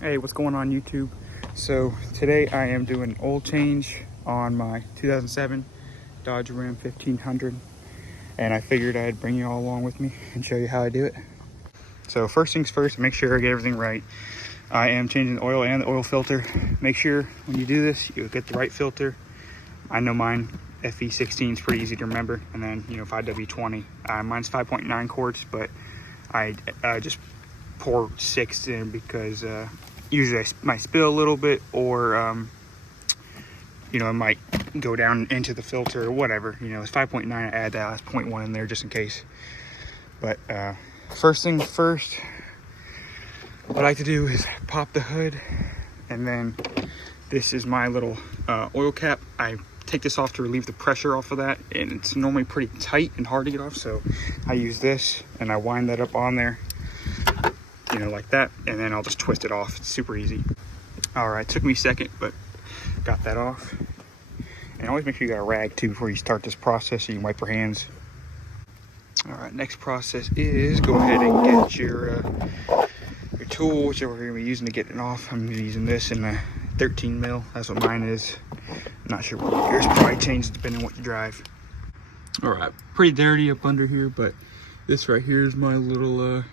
Hey, what's going on YouTube? So today I am doing an oil change on my 2007 Dodge Ram 1500, and I figured I'd bring you all along with me and show you how I do it. So first things first, make sure I get everything right. I am changing the oil and the oil filter. Make sure when you do this, you get the right filter. I know mine, FE16 is pretty easy to remember, and then 5W20. Mine's 5.9 quarts, but I just pour 6 in because usually I might spill a little bit, or it might go down into the filter or whatever. It's 5.9. I add that last 0.1 in there just in case. But first things first, what I like to do is pop the hood, and then this is my little oil cap. I take this off to relieve the pressure off of that, and it's normally pretty tight and hard to get off, so I use this and I wind that up on there, like that, and then I'll just twist it off. It's super easy. All right, took me a second, but got that off. And always make sure you got a rag too before you start this process, so you can wipe your hands. All right, next process is go ahead and get your tool, whichever you're gonna be using to get it off. I'm using this in a 13 mil. That's what mine is. I'm not sure what yours probably changes depending on what you drive. All right, pretty dirty up under here, but this right here is my little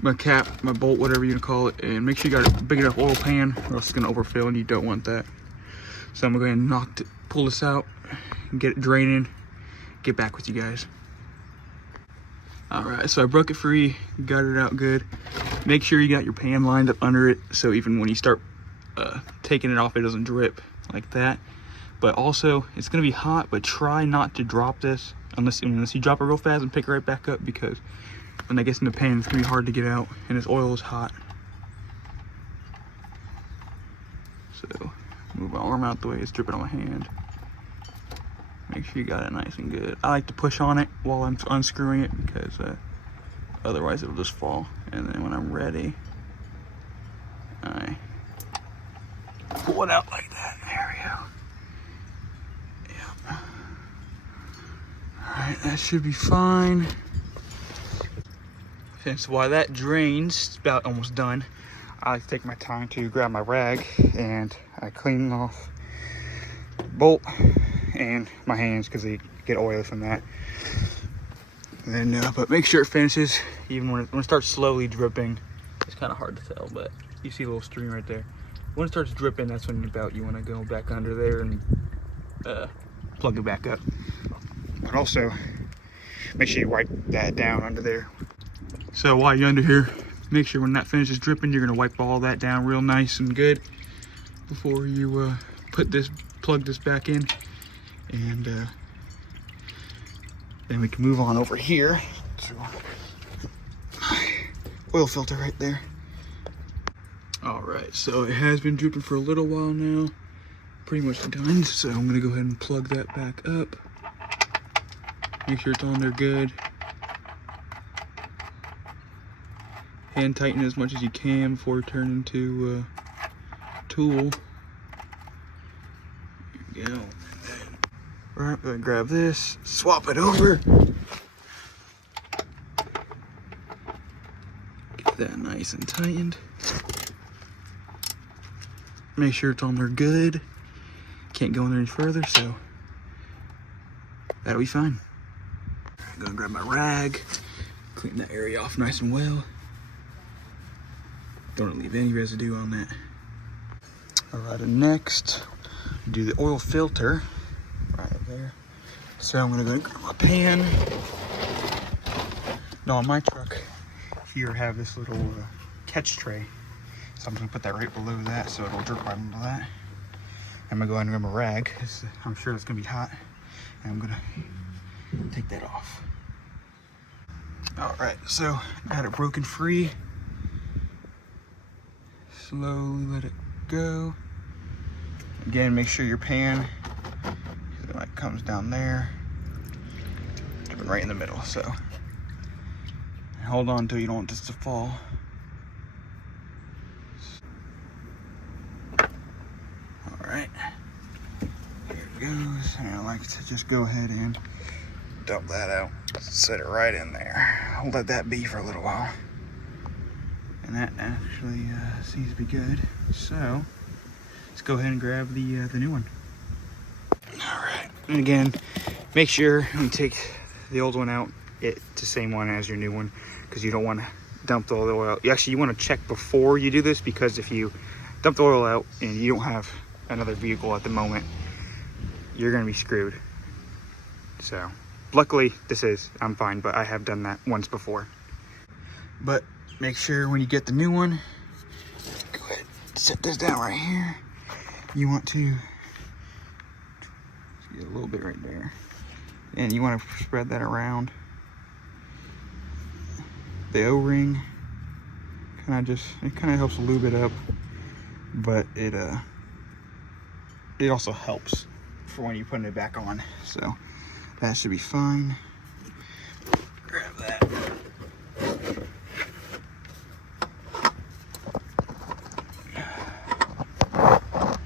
my cap, my bolt, whatever you call it. And make sure you got a big enough oil pan, or else it's gonna overfill and you don't want that. So I'm gonna go ahead and pull this out and get it draining, get back with you guys. All right, so I broke it free, got it out good. Make sure you got your pan lined up under it, so even when you start taking it off, it doesn't drip like that. But also, it's gonna be hot, but try not to drop this unless you drop it real fast and pick it right back up, because when that gets in the pan, it's gonna be hard to get out, and this oil is hot. So move my arm out the way, it's dripping on my hand. Make sure you got it nice and good. I like to push on it while I'm unscrewing it, because otherwise it'll just fall. And then when I'm ready, I pull it out like that. There we go. Yep. All right, that should be fine. And so while that drains, it's about almost done, I like to take my time to grab my rag, and I clean off the bolt and my hands because they get oily from that. And then, but make sure it finishes. Even when it starts slowly dripping, it's kind of hard to tell, but you see a little stream right there. When it starts dripping, that's when you want to go back under there and plug it back up. But also, make sure you wipe that down under there. So while you're under here, make sure when that finishes dripping, you're gonna wipe all that down real nice and good before you plug this back in. And then we can move on over here to my oil filter right there. All right, so it has been dripping for a little while now, pretty much done. So I'm gonna go ahead and plug that back up. Make sure it's on there good. Hand tighten as much as you can before it turns into tool. Here we go. All right, gonna grab this, swap it over. Get that nice and tightened. Make sure it's on there good. Can't go in there any further, so that'll be fine. I'm gonna grab my rag, clean that area off nice and well. Don't leave any residue on that. All right, and next, do the oil filter right there. So I'm gonna go grab my pan. Now on my truck here, I have this little catch tray. So I'm gonna put that right below that, so it'll drip right into that. I'm gonna go ahead and grab my rag, because I'm sure it's gonna be hot. And I'm gonna take that off. All right, so got it broken free. Slowly let it go. Again, make sure your pan, when it comes down there, right in the middle. So hold on until you don't want this to fall. All right, here it goes. And I like to just go ahead and dump that out. Set it right in there. I'll let that be for a little while. And that actually seems to be good. So let's go ahead and grab the new one. All right, and again, make sure when you take the old one out, it's the same one as your new one, because you don't want to dump all the oil. Actually, you want to check before you do this, because if you dump the oil out and you don't have another vehicle at the moment, you're going to be screwed. So luckily I'm fine, but I have done that once before. But make sure when you get the new one, go ahead, set this down right here. You want to get a little bit right there, and you want to spread that around the O-ring. It kind of helps lube it up, but it also helps for when you're putting it back on. So that should be fine. Grab that.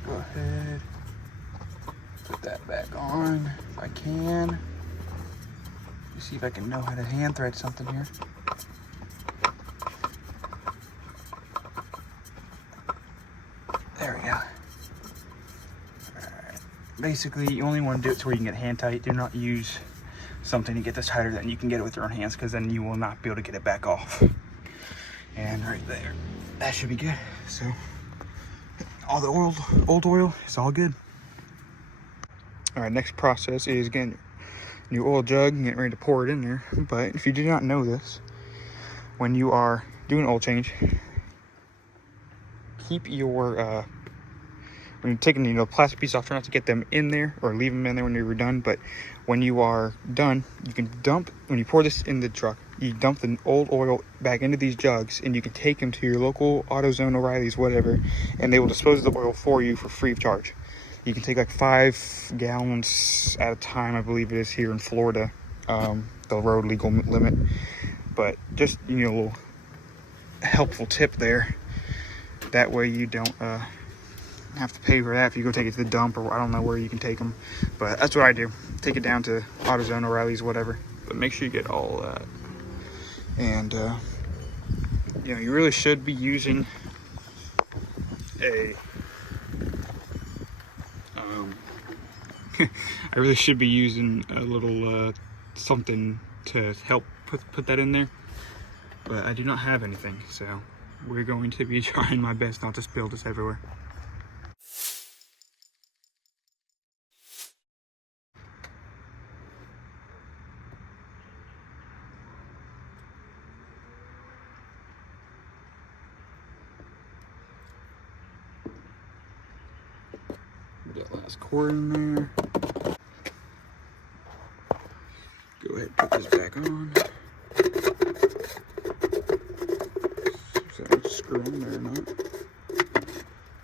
Go ahead, put that back on if I can. Let me see if I can know how to hand thread something here. There we go. Alright. Basically, you only want to do it to where you can get hand tight. Do not use something to get this tighter than you can get it with your own hands, because then you will not be able to get it back off. And right there, that should be good. So all the old oil is all good. All right, next process is getting your new oil jug and getting ready to pour it in there. But if you do not know this, when you are doing an oil change, keep your when you're taking the plastic piece off, try not to get them in there or leave them in there when you're done. But when you are done, you can when you pour this in the truck, you dump the old oil back into these jugs, and you can take them to your local AutoZone, O'Reilly's, whatever, and they will dispose of the oil for you for free of charge. You can take like 5 gallons at a time, I believe it is here in Florida, the road legal limit. But just, a little helpful tip there. That way you don't have to pay for that if you go take it to the dump, or I don't know where you can take them. But that's what I do. Take it down to AutoZone, O'Reilly's, whatever. But make sure you get all that. And, you really should be using I really should be using a little something to help put that in there. But I do not have anything, so we're going to be trying my best not to spill this everywhere. Put that last cord in there. Go ahead and put this back on. See if I can screw on there or not.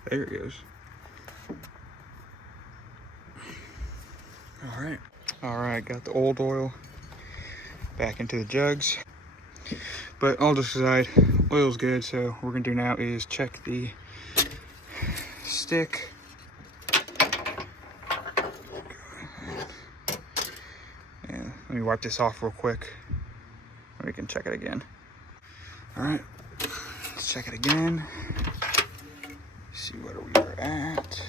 There it goes. Alright, got the old oil back into the jugs. But all just aside, oil's good, so what we're gonna do now is check the stick. And let me wipe this off real quick, and we can check it again. Alright, let's check it again. See where we were at.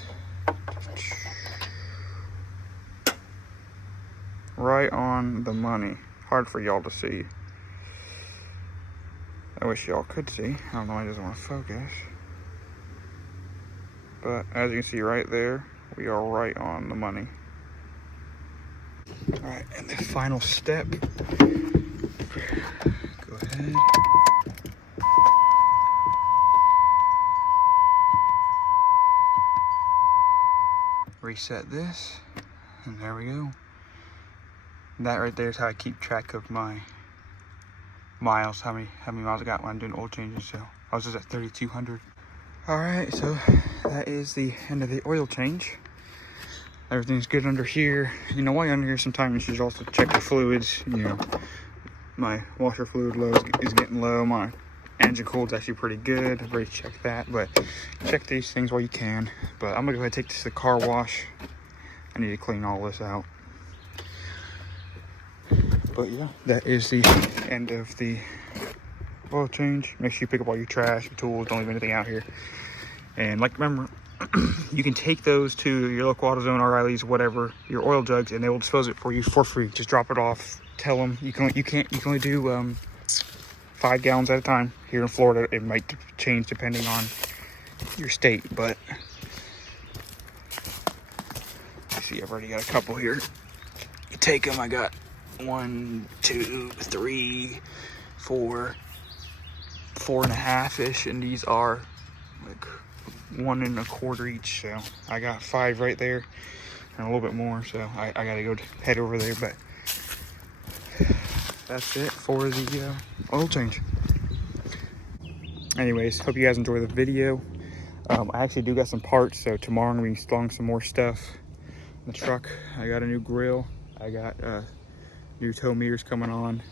Right on the money. Hard for y'all to see. I wish y'all could see. I don't know why it doesn't want to focus. But as you can see right there, we are right on the money. Alright, and the final step. Go ahead. Reset this, and there we go. That right there is how I keep track of my miles, how many miles I got when I'm doing oil changes. So I was just at 3,200. All right, so that is the end of the oil change. Everything's good under here. While you're under here, sometimes you should also check the fluids. My washer fluid low is getting low. My engine cool's actually pretty good. I've already checked that, but check these things while you can. But I'm gonna go ahead and take this to the car wash. I need to clean all this out. But yeah, that is the end of the oil change. Make sure you pick up all your trash, your tools, don't leave anything out here. And like, remember, you can take those to your local AutoZone, O'Reilly's, whatever, your oil jugs, and they will dispose it for you for free. Just drop it off. Tell them you can only do 5 gallons at a time. Here in Florida, it might change depending on your state, but you see, I've already got a couple here. You take them. I got 1, 2, 3, 4, 4.5 ish, and these are like 1 1/4 each. So I got 5 right there, and a little bit more. So I gotta go head over there, but that's it for the oil change. Anyways, hope you guys enjoy the video. I actually do got some parts, so tomorrow I'm gonna be installing some more stuff in the truck. I got a new grill. I got new tow mirrors coming on.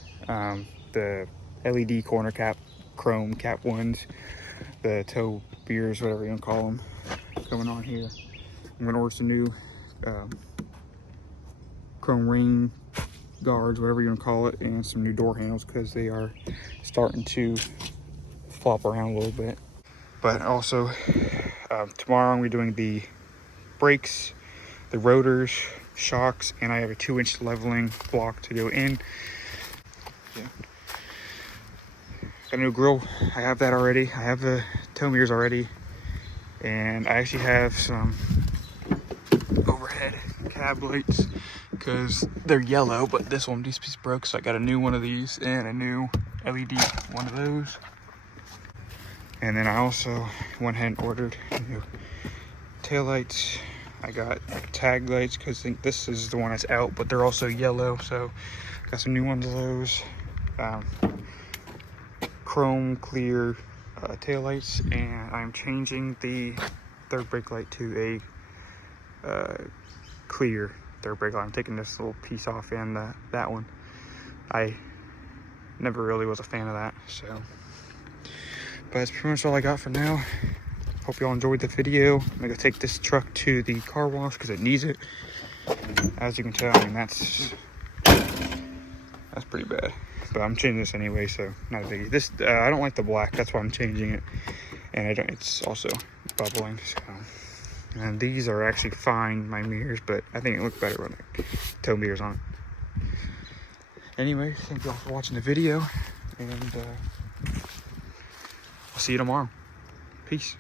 The LED corner cap, chrome cap ones, the tow mirrors, whatever you want to call them, coming on here. I'm gonna order some new chrome ring guards, whatever you want to call it, and some new door handles because they are starting to flop around a little bit. But also tomorrow I'm gonna be doing the brakes, the rotors, shocks, and I have a 2-inch leveling block to go in. Yeah. Got a new grill. I have that already. I have the tow mirrors already, and I actually have some overhead cab lights because they're yellow, but this piece broke, so I got a new one of these and a new LED one of those. And then I also went ahead and ordered new tail lights. I got tag lights because I think this is the one that's out, but they're also yellow, so got some new ones of those. Chrome clear tail lights, and I'm changing the third brake light to a clear third brake light. I'm taking this little piece off and that one. I never really was a fan of that, so. But that's pretty much all I got for now. Hope y'all enjoyed the video. I'm gonna take this truck to the car wash because it needs it. As you can tell, I mean, that's pretty bad. But I'm changing this anyway, so not a biggie. This I don't like the black, that's why I'm changing it. And it's also bubbling. So. And these are actually fine, my mirrors, but I think it looks better when the tow mirrors on it. Anyway, thank y'all for watching the video, and I'll see you tomorrow. Peace.